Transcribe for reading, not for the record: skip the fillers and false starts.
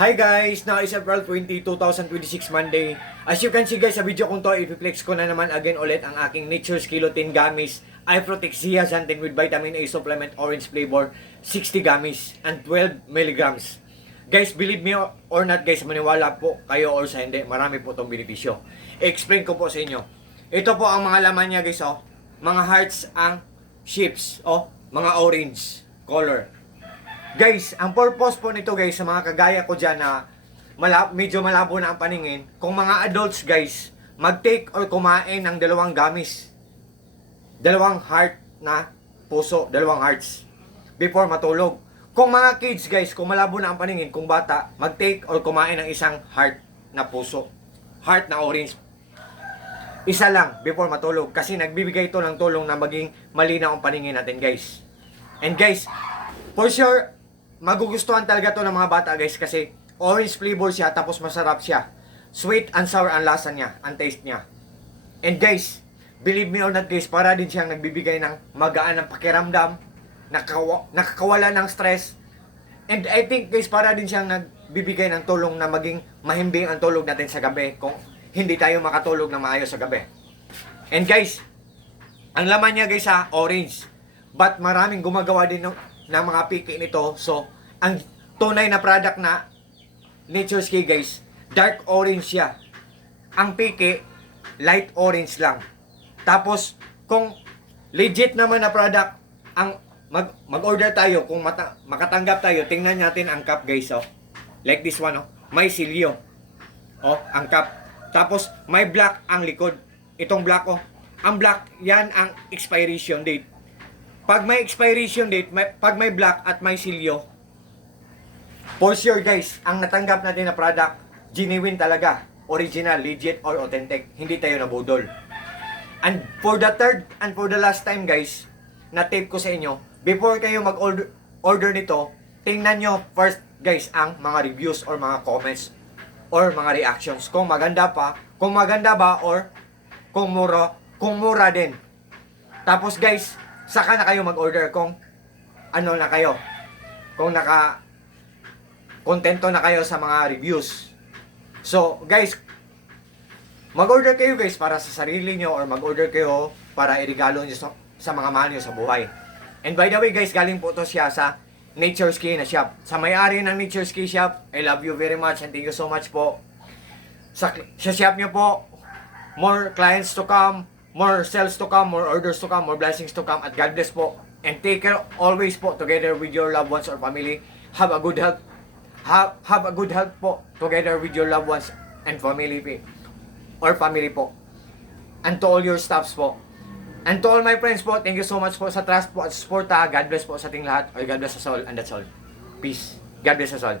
Hi guys! Now is April 20, 2026 Monday. As you can see guys sa video kong to, i-flex ko na naman again ulit ang aking Nature's Kilotin Gummies iProtect Zeaxanthin with Vitamin A Supplement Orange Flavor 60 gummies and 12 milligrams. Guys, believe me or not guys, maniwala po kayo or sa hindi, marami po itong benepisyo. I-explain ko po sa inyo. Ito po ang mga laman niya guys, oh. Mga hearts ang shapes, oh. Mga orange color. Guys, ang purpose po nito guys sa mga kagaya ko dyan na medyo malabo na ang paningin, kung mga adults guys, mag-take or kumain ng dalawang gummies, dalawang heart na puso, dalawang hearts, before matulog. Kung mga kids guys, kung malabo na ang paningin, kung bata, mag-take or kumain ng isang heart na puso, heart na orange. Isa lang before matulog kasi nagbibigay ito ng tulong na maging malinaw ang paningin natin guys. And guys, for sure, magugustuhan talaga to ng mga bata guys kasi orange flavor siya tapos masarap siya. Sweet and sour ang lasa niya, ang taste niya. And guys, believe me or not guys, para din siyang nagbibigay ng magaan ng pakiramdam, nakakawala ng stress. And I think guys, para din siyang nagbibigay ng tulong na maging mahimbing ang tulog natin sa gabi kung hindi tayo makatulog na maayos sa gabi. And guys, ang laman niya guys orange. But maraming gumagawa din ng mga piki nito. So, ang tunay na product na Nature's Key guys, dark orange siya. Ang piki, light orange lang. Tapos, kung legit naman na product, ang mag-order tayo, kung makatanggap tayo, tingnan natin ang cup guys, oh. Like this one, oh. May silyo. Oh, ang cup. Tapos, may black ang likod. Itong black, oh. Ang black, yan ang expiration date. Pag may expiration date, pag may black at may silyo, for sure guys, ang natanggap natin na product, genuine talaga, original, legit, or authentic. Hindi tayo nabudol. And for the third and for the last time guys, na tape ko sa inyo, before kayo mag-order nito, tingnan nyo first guys ang mga reviews or mga comments or mga reactions. Kung maganda ba or kung mura din. Tapos guys, saka na kayo mag-order kung ano na kayo. Kung kontento na kayo sa mga reviews. So, guys, mag-order kayo guys para sa sarili nyo or mag-order kayo para irigalo nyo sa mga mahal nyo sa buhay. And by the way guys, galing po to siya sa Nature's Key na shop. Sa may-ari ng Nature's Key shop, I love you very much and thank you so much po. Sa shop nyo po, more clients to come, more sales to come, more orders to come, more blessings to come, at God bless po. And take care always po together with your loved ones or family. Have a good health. Have a good health po together with your loved ones and family or family po. And to all your staffs po. And to all my friends po, thank you so much po sa trust po at support. God bless po sa ating lahat. Or God bless us all and that's all. Peace. God bless us all.